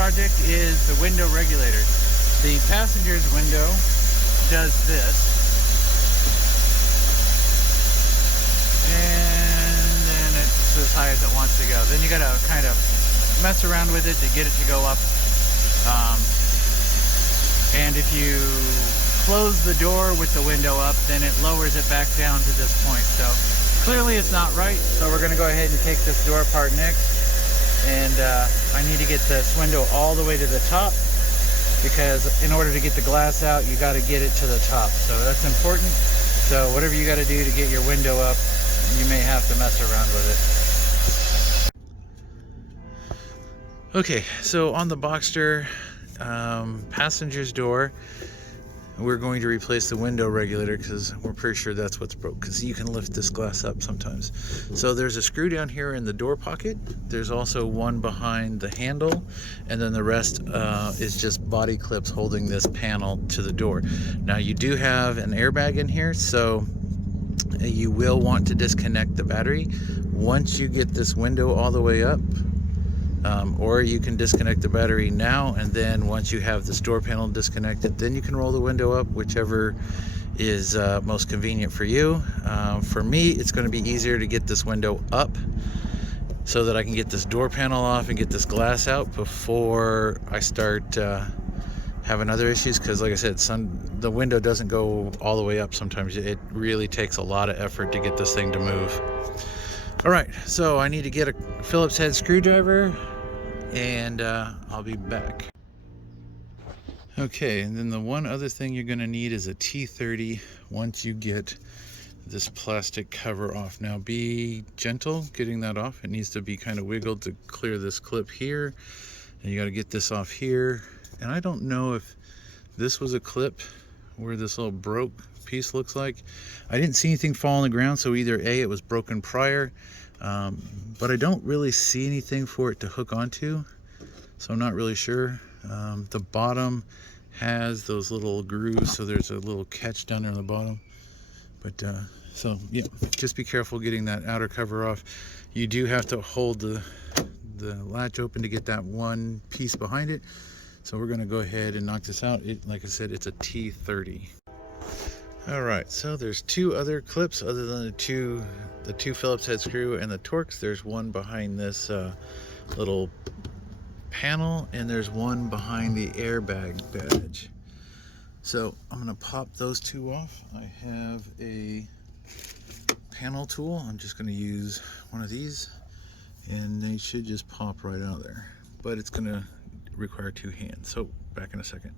project is the window regulator. The passenger's window does this, and then it's as high as it wants to go. Then you gotta kind of mess around with it to get it to go up. And if you close the door with the window up, then it lowers it back down to this point. So clearly it's not right. So we're gonna go ahead and take this door apart next. And I need to get this window all the way to the top, because in order to get the glass out, you got to get it to the top. So that's important. So whatever you got to do to get your window up, you may have to mess around with it. Okay, so on the Boxster passenger's door, we're going to replace the window regulator because we're pretty sure that's what's broke, because you can lift this glass up sometimes. So there's a screw down here in the door pocket. There's also one behind the handle, and then the rest is just body clips holding this panel to the door. Now you do have an airbag in here, so you will want to disconnect the battery once you get this window all the way up. Or you can disconnect the battery now, and then once you have this door panel disconnected, then you can roll the window up, whichever is most convenient for you. For me, it's going to be easier to get this window up so that I can get this door panel off and get this glass out before I start having other issues, because like I said, the window doesn't go all the way up sometimes. It really takes a lot of effort to get this thing to move. All right, so I need to get a Phillips head screwdriver, and I'll be back. Okay, and then the one other thing you're gonna need is a T30 once you get this plastic cover off. Now be gentle getting that off. It needs to be kind of wiggled to clear this clip here, and you gotta get this off here. And I don't know if this was a clip where this little broke piece looks like. I didn't see anything fall on the ground, so either A, it was broken prior, but I don't really see anything for it to hook onto, so I'm not really sure. The bottom has those little grooves, so there's a little catch down there on the bottom. But so yeah, just be careful getting that outer cover off. You do have to hold the latch open to get that one piece behind it. So we're going to go ahead and knock this out. Like I said, it's a T30. All right, so there's two other clips other than the two Phillips head screw and the Torx. There's one behind this little panel, and there's one behind the airbag badge. So I'm gonna pop those two off. I have a panel tool. I'm just gonna use one of these, and they should just pop right out there. But it's gonna require two hands. So back in a second.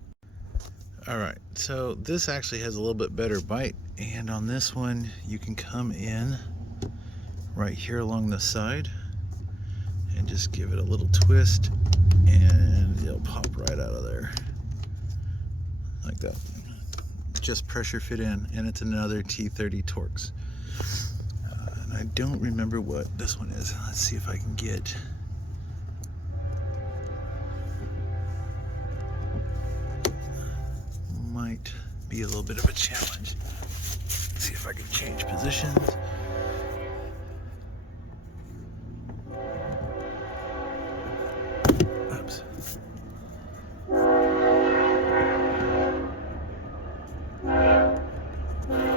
All right, so this actually has a little bit better bite, and on this one you can come in right here along the side and just give it a little twist, and it'll pop right out of there like that. Just pressure fit in, and it's another T30 Torx. And I don't remember what this one is. Let's see if I can get. Might be a little bit of a challenge. Let's see if I can change positions. Oops.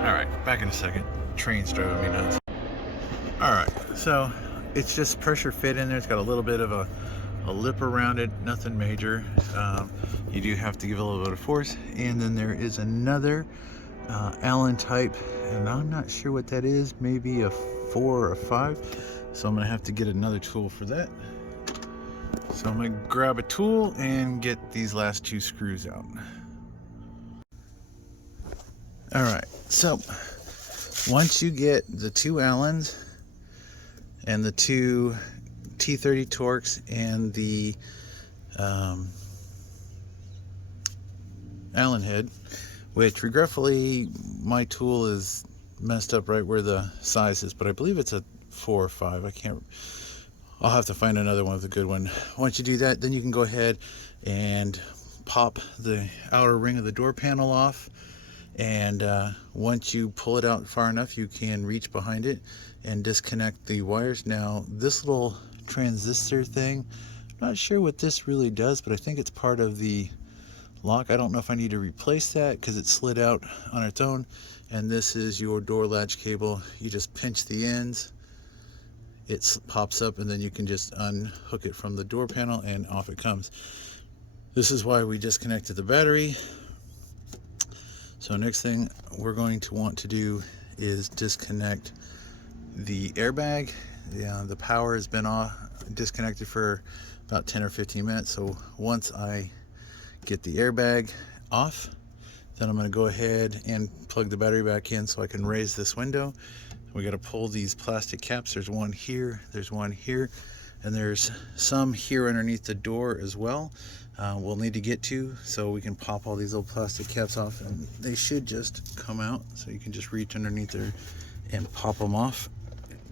Alright, back in a second. Train's driving me nuts. Alright, so it's just pressure fit in there. It's got a little bit of a lip around it, nothing major. You do have to give a little bit of force. And then there is another Allen type, and I'm not sure what that is, maybe a 4 or a 5. So I'm gonna have to get another tool for that. So I'm gonna grab a tool and get these last two screws out. All right, so once you get the two Allens and the two T30 Torx and the Allen head, which regretfully my tool is messed up right where the size is, but I believe it's a 4 or 5. I'll have to find another one with a good one. Once you do that, then you can go ahead and pop the outer ring of the door panel off, and once you pull it out far enough, you can reach behind it and disconnect the wires. Now this little transistor thing, Not sure what this really does, but I think it's part of the lock. I don't know if I need to replace that because it slid out on its own. And this is your door latch cable. You just pinch the ends, it pops up, and then you can just unhook it from the door panel and off it comes. This is why we disconnected the battery. So next thing we're going to want to do is disconnect the airbag. The power has been disconnected for about 10 or 15 minutes. So once I get the airbag off, then I'm going to go ahead and plug the battery back in so I can raise this window. We got to pull these plastic caps. There's one here, there's one here, and there's some here underneath the door as well. We'll need to get to, so we can pop all these little plastic caps off, and they should just come out. So you can just reach underneath there and pop them off.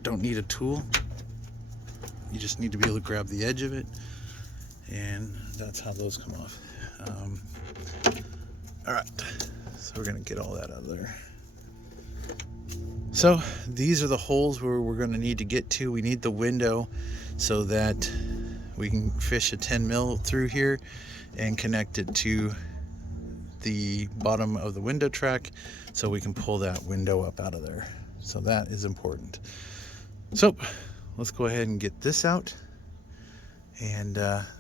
Don't need a tool. You just need to be able to grab the edge of it, and that's how those come off. All right, so we're gonna get all that out of there. So these are the holes where we're gonna need to get to. We need the window so that we can fish a 10 mil through here and connect it to the bottom of the window track so we can pull that window up out of there. So that is important. So let's go ahead and get this out, and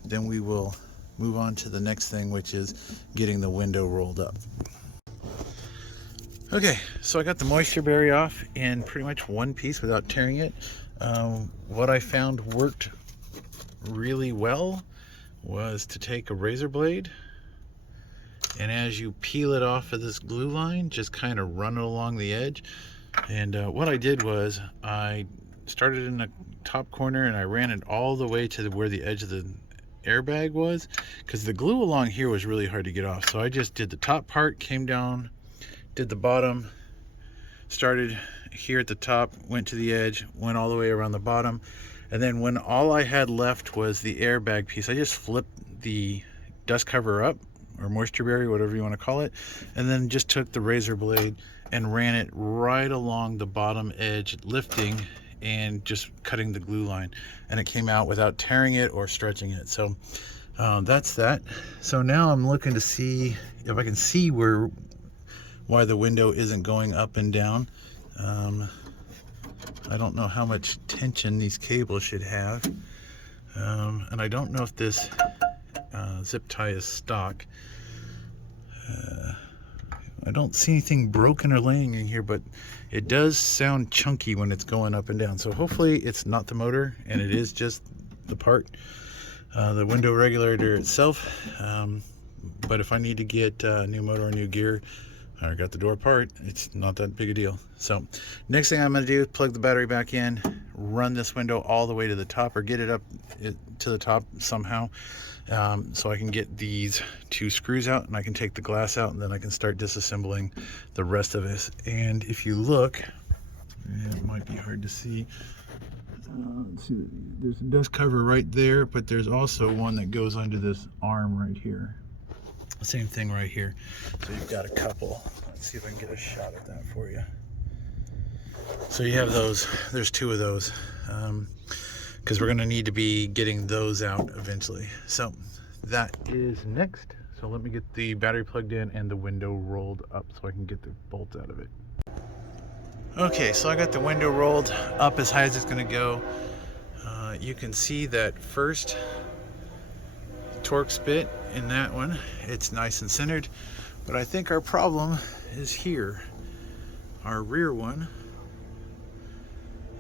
then we will move on to the next thing, which is getting the window rolled up. Okay, so I got the moisture barrier off in pretty much one piece without tearing it. What I found worked really well was to take a razor blade, and as you peel it off of this glue line, just kind of run it along the edge. And what I did was I started in the top corner and I ran it all the way to where the edge of the airbag was, because the glue along here was really hard to get off. So I just did the top part, came down, did the bottom, started here at the top, went to the edge, went all the way around the bottom, and then when all I had left was the airbag piece, I just flipped the dust cover up, or moisture barrier, whatever you want to call it, and then just took the razor blade and ran it right along the bottom edge, lifting and just cutting the glue line, and it came out without tearing it or stretching it. So that's that. So now I'm looking to see if I can see why the window isn't going up and down. I don't know how much tension these cables should have, and I don't know if this zip tie is stock. I don't see anything broken or laying in here, but it does sound chunky when it's going up and down. So hopefully it's not the motor and it is just the part, the window regulator itself. But if I need to get a new motor or new gear, I got the door part, it's not that big a deal. So next thing I'm going to do is plug the battery back in, run this window all the way to the top, or get it up to the top somehow, so I can get these two screws out and I can take the glass out, and then I can start disassembling the rest of this. And if you look, it might be hard to see. Let's see, there's a dust cover right there, but there's also one that goes under this arm right here. Same thing right here. So you've got a couple. Let's see if I can get a shot at that for you. So you have those. There's two of those, because we're going to need to be getting those out eventually. So that is next. So let me get the battery plugged in and the window rolled up so I can get the bolts out of it. Okay, so I got the window rolled up as high as it's going to go. You can see that first Torx bit in that one, it's nice and centered, but I think our problem is here. Our rear one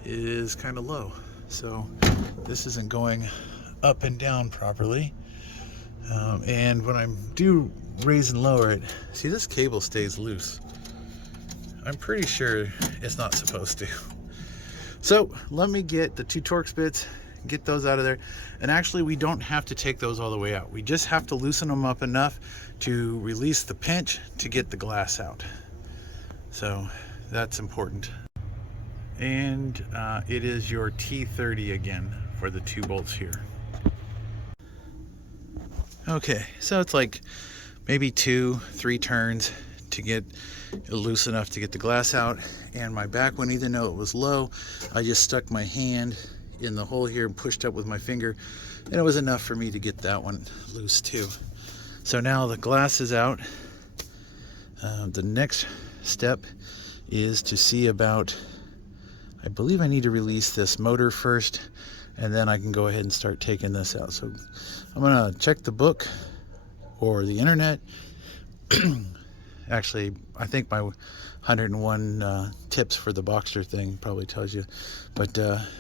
is kind of low, so this isn't going up and down properly. And when I do raise and lower it, see, this cable stays loose. I'm pretty sure it's not supposed to. So let me get the two Torx bits, get those out of there. And actually, we don't have to take those all the way out. We just have to loosen them up enough to release the pinch to get the glass out. So that's important. And it is your T30 again for the two bolts here. Okay, so it's like maybe 2-3 turns to get it loose enough to get the glass out. And my back one, even though it was low, I just stuck my hand in the hole here and pushed up with my finger, and it was enough for me to get that one loose too. So now the glass is out. The next step is to see about, I believe I need to release this motor first, and then I can go ahead and start taking this out. So I'm gonna check the book or the internet. Actually, I think my 101 tips for the Boxster thing probably tells you. But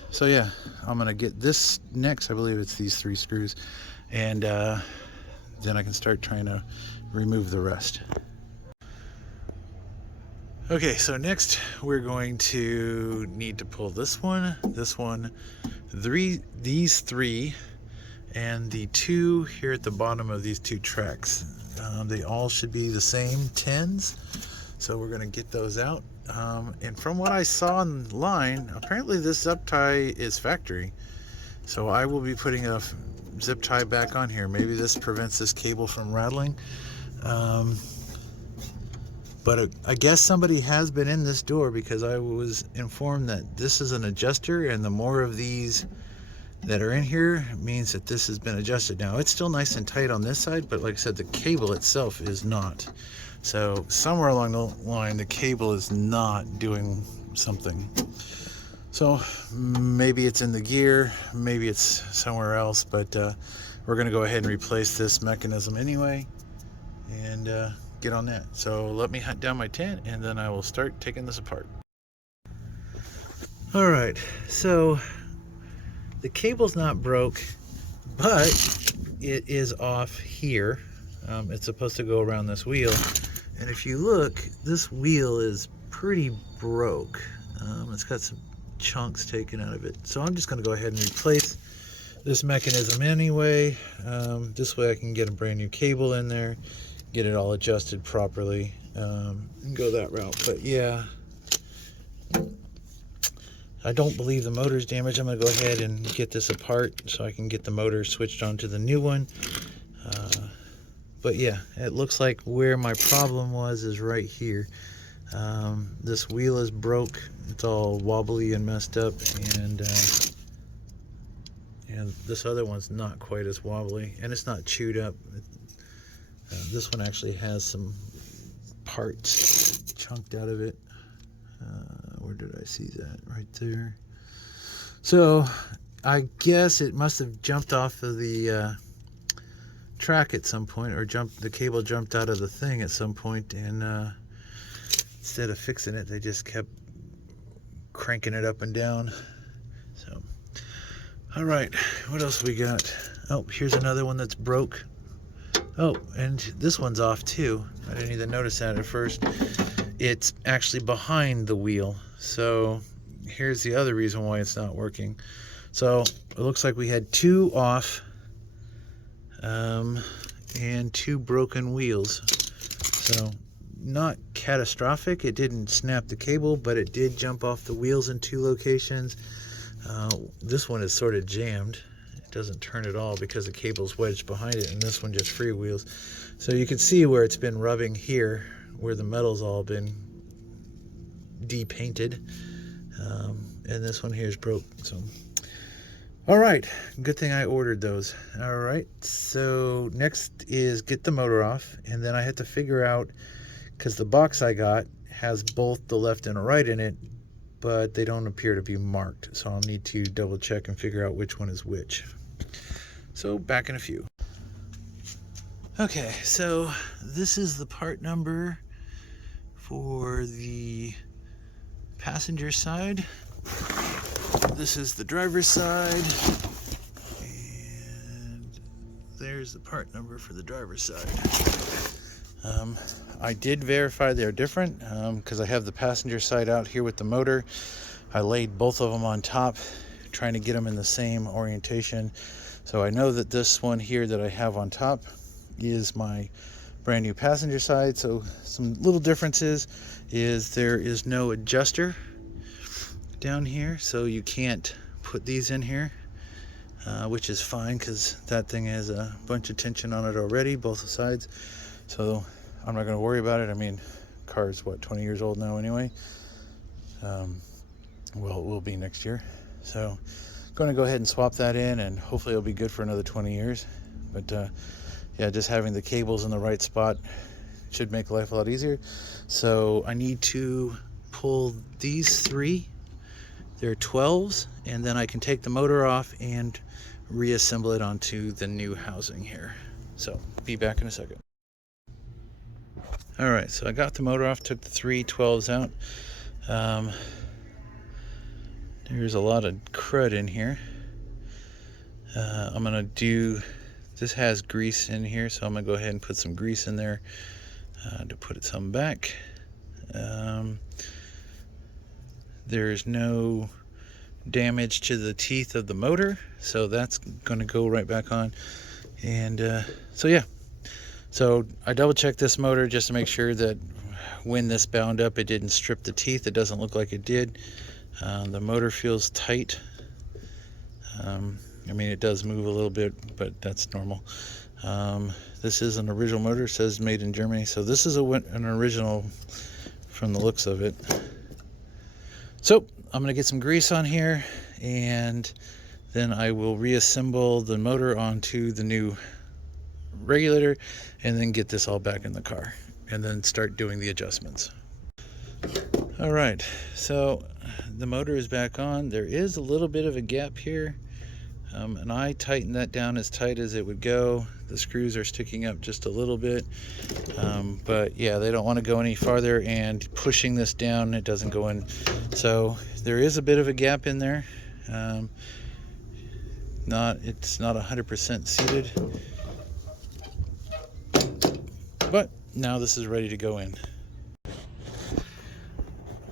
so yeah, I'm gonna get this next. I believe it's these 3 screws, and then I can start trying to remove the rest. Okay, so next we're going to need to pull this one, these 3, and the 2 here at the bottom of these 2 tracks. They all should be the same 10s, so we're going to get those out. And from what I saw online, apparently this zip tie is factory, so I will be putting a zip tie back on here. Maybe this prevents this cable from rattling. But I guess somebody has been in this door, because I was informed that this is an adjuster, and the more of these that are in here means that this has been adjusted. Now it's still nice and tight on this side, but like I said, the cable itself is not. So somewhere along the line, the cable is not doing something. So maybe it's in the gear, maybe it's somewhere else, but we're gonna go ahead and replace this mechanism anyway, and get on that. So let me hunt down my tent, and then I will start taking this apart. All right, so the cable's not broke, but it is off here. It's supposed to go around this wheel, and if you look, this wheel is pretty broke. It's got some chunks taken out of it, so I'm just going to go ahead and replace this mechanism anyway. This way I can get a brand new cable in there, get it all adjusted properly, and go that route. But yeah, I don't believe the motor's damaged. I'm going to go ahead and get this apart so I can get the motor switched onto the new one. But yeah, it looks like where my problem was is right here. This wheel is broke. It's all wobbly and messed up, and this other one's not quite as wobbly, and it's not chewed up. This one actually has some parts chunked out of it. Where did I see that? Right there. So I guess it must have jumped off of the track at some point, or the cable jumped out of the thing at some point, and instead of fixing it, they just kept cranking it up and down. So, all right, what else we got? Oh, here's another one that's broke. Oh, and this one's off too. I didn't even notice that at first. It's actually behind the wheel. So here's the other reason why it's not working. So it looks like we had 2 off, and 2 broken wheels. So not catastrophic. It didn't snap the cable, but it did jump off the wheels in 2 locations. This one is sort of jammed. It doesn't turn at all because the cable's wedged behind it, and this one just freewheels. So you can see where it's been rubbing here, where the metal's all been depainted, and this one here is broke. So all right, good thing I ordered those. All right, so next is get the motor off, and then I had to figure out, because the box I got has both the left and a right in it, but they don't appear to be marked, so I'll need to double check and figure out which one is which. So back in a few. Okay, so this is the part number for the passenger side. This is the driver's side, and there's the part number for the driver's side. I did verify they're different, because I have the passenger side out here with the motor. I laid both of them on top, trying to get them in the same orientation. So I know that this one here that I have on top is my brand new passenger side. So some little differences is there is no adjuster down here, so you can't put these in here, which is fine because that thing has a bunch of tension on it already, both sides. So I'm not going to worry about it. I mean, car's what, 20 years old now anyway. Well, it will be next year. So going to go ahead and swap that in, and hopefully it'll be good for another 20 years. But yeah, just having the cables in the right spot should make life a lot easier. So I need to pull these three. They're 12s, and then I can take the motor off and reassemble it onto the new housing here. So be back in a second. All right, so I got the motor off, took the 3 12s out. There's a lot of crud in here. I'm gonna do, this has grease in here, so I'm gonna go ahead and put some grease in there to put it some back. There's no damage to the teeth of the motor, so that's gonna go right back on. And so yeah, so I double checked this motor just to make sure that when this bound up it didn't strip the teeth. It doesn't look like it did. The motor feels tight. I mean, it does move a little bit, but that's normal. This is an original motor, it says made in Germany, so this is an original from the looks of it. So I'm gonna get some grease on here, and then I will reassemble the motor onto the new regulator, and then get this all back in the car, and then start doing the adjustments. All right, so the motor is back on. There is a little bit of a gap here, and I tightened that down as tight as it would go. The screws are sticking up just a little bit, but yeah, they don't want to go any farther, and pushing this down, it doesn't go in. So there is a bit of a gap in there. It's not 100% seated, but now this is ready to go in.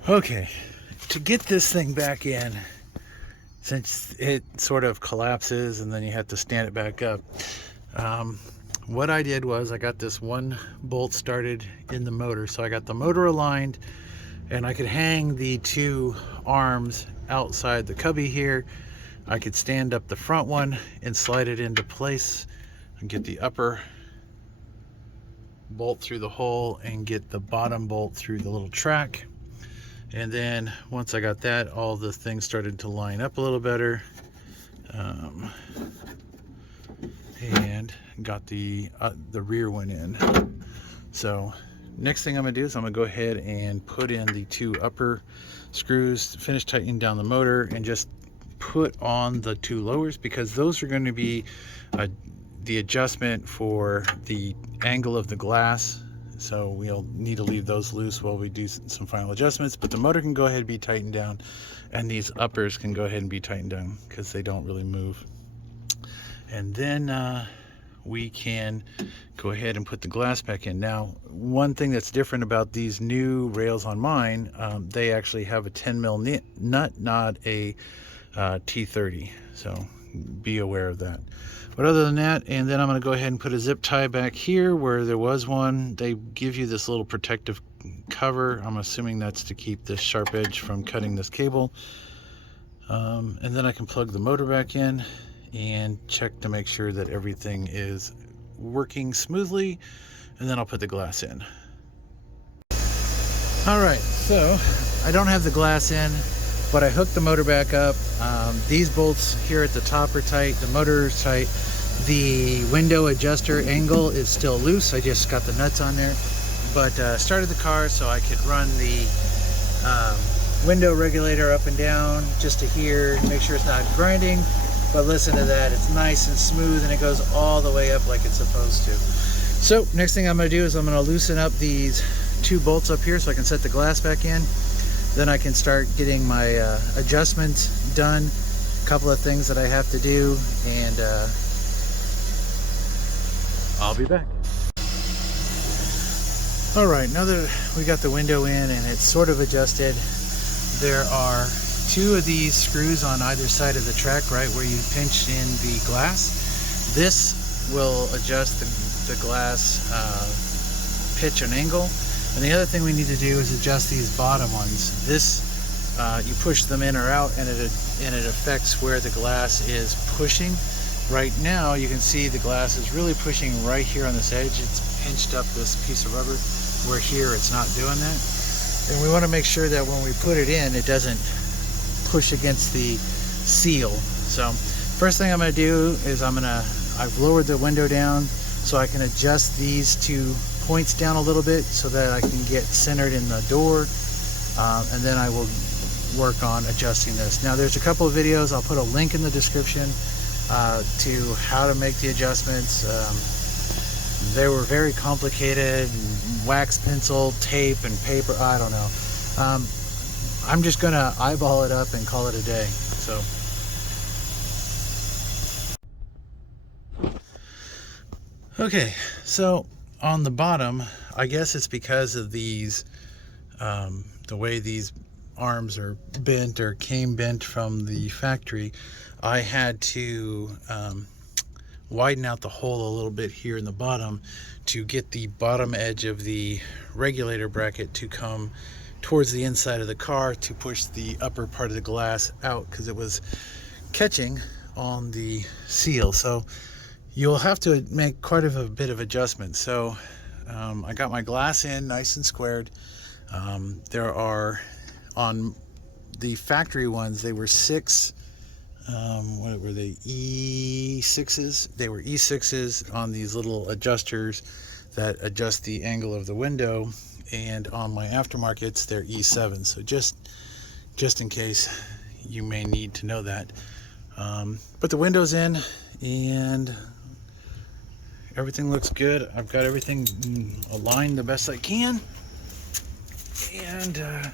Okay, to get this thing back in, since it sort of collapses and then you have to stand it back up, what I did was I got this one bolt started in the motor. So I got the motor aligned, and I could hang the 2 arms outside the cubby here. I could stand up the front one and slide it into place and get the upper bolt through the hole and get the bottom bolt through the little track. And then once I got that, all the things started to line up a little better, and got the rear one in. So next thing I'm gonna do is I'm gonna go ahead and put in the 2 upper screws, finish tightening down the motor, and just put on the 2 lowers, because those are going to be the adjustment for the angle of the glass. So we'll need to leave those loose while we do some final adjustments, but the motor can go ahead and be tightened down, and these uppers can go ahead and be tightened down because they don't really move. And then we can go ahead and put the glass back in. Now, one thing that's different about these new rails on mine, they actually have a 10 mil nut, not a T30, so be aware of that. But other than that, and then I'm going to go ahead and put a zip tie back here where there was one. They give you this little protective cover. I'm assuming that's to keep this sharp edge from cutting this cable. And then I can plug the motor back in and check to make sure that everything is working smoothly, and then I'll put the glass in. All right, so I don't have the glass in, but I hooked the motor back up. These bolts here at the top are tight, the motor is tight. The window adjuster angle is still loose. I just got the nuts on there, but started the car so I could run the window regulator up and down just to hear, make sure it's not grinding. But listen to that, it's nice and smooth, and it goes all the way up like it's supposed to. So next thing I'm going to do is I'm going to loosen up these 2 bolts up here so I can set the glass back in. Then I can start getting my adjustments done, a couple of things that I have to do, and I'll be back. All right, now that we got the window in and it's sort of adjusted, there are 2 of these screws on either side of the track, right where you pinch in the glass. This will adjust the glass pitch and angle. And the other thing we need to do is adjust these bottom ones. This, you push them in or out, and it affects where the glass is pushing. Right now, you can see the glass is really pushing right here on this edge. It's pinched up this piece of rubber, where here it's not doing that. And we want to make sure that when we put it in, it doesn't push against the seal. So first thing I'm going to do is I've lowered the window down so I can adjust these 2 points down a little bit so that I can get centered in the door, and then I will work on adjusting this. Now there's a couple of videos, I'll put a link in the description to how to make the adjustments. They were very complicated, wax pencil, tape, and paper, I don't know. I'm just gonna eyeball it up and call it a day. So okay, so on the bottom, I guess it's because of these, the way these arms are bent or came bent from the factory, I had to widen out the hole a little bit here in the bottom to get the bottom edge of the regulator bracket to come towards the inside of the car to push the upper part of the glass out, because it was catching on the seal. So you'll have to make quite a bit of adjustment. So I got my glass in nice and squared. There are, on the factory ones, they were 6, what were they, E6s? They were E6s on these little adjusters that adjust the angle of the window, and on my aftermarkets they're E7s. So just in case you may need to know that. But the window's in and everything looks good. I've got everything aligned the best I can, and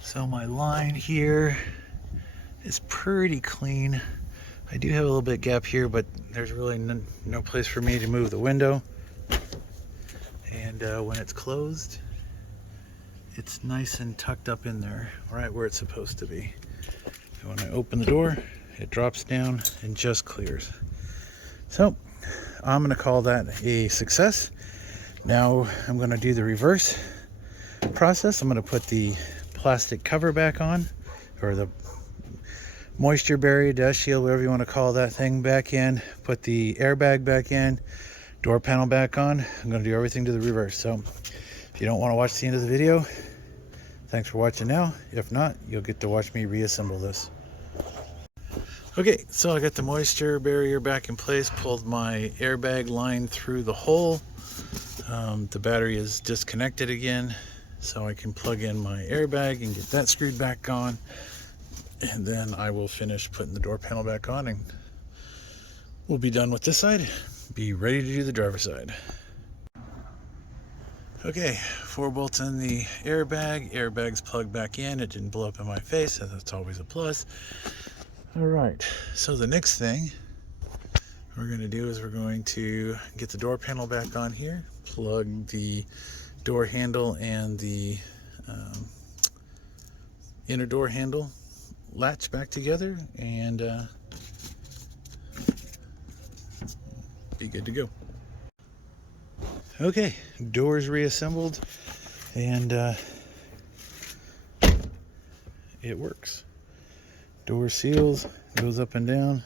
so my line here is pretty clean. I do have a little bit gap here, but there's really no place for me to move the window. And when it's closed, it's nice and tucked up in there, right where it's supposed to be. And when I open the door, it drops down and just clears. So I'm going to call that a success. Now I'm going to do the reverse process. I'm going to put the plastic cover back on, or the moisture barrier, dust shield, whatever you want to call that thing, back in, put the airbag back in, door panel back on. I'm going to do everything to the reverse. So if you don't want to watch the end of the video, thanks for watching now. If not, you'll get to watch me reassemble this. Okay, so I got the moisture barrier back in place, pulled my airbag line through the hole. The battery is disconnected again, so I can plug in my airbag and get that screwed back on. And then I will finish putting the door panel back on, and we'll be done with this side. Be ready to do the driver's side. Okay, 4 bolts in the airbag. Airbag's plugged back in. It didn't blow up in my face, so that's always a plus. All right, so the next thing we're going to do is we're going to get the door panel back on here, plug the door handle and the inner door handle latch back together, and be good to go. Okay, doors reassembled, and it works. Door seals, goes up and down.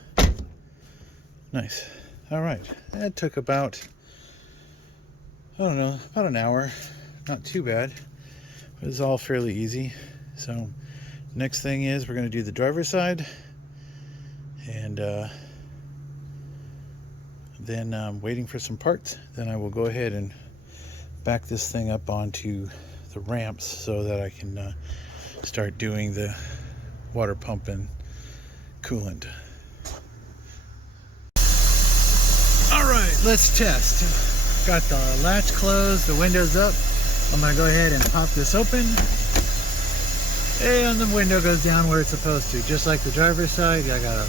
Nice. All right, that took about, I don't know, about an hour. Not too bad. It was all fairly easy. So next thing is we're going to do the driver's side, and then I'm waiting for some parts. Then I will go ahead and back this thing up onto the ramps so that I can start doing the water pump and coolant. All right, let's test. Got the latch closed, the windows up. I'm going to go ahead and pop this open, and the window goes down where it's supposed to, just like the driver's side. I gotta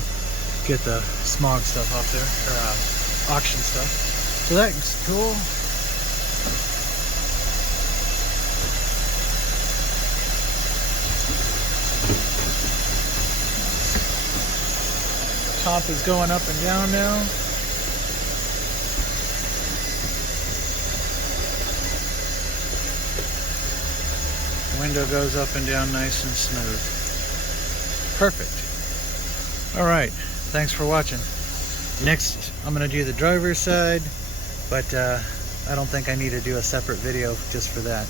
get the smog stuff off there, or auction stuff. So that's cool. Top is going up and down now. Window goes up and down nice and smooth. Perfect. All right, thanks for watching. Next, I'm going to do the driver's side, but I don't think I need to do a separate video just for that.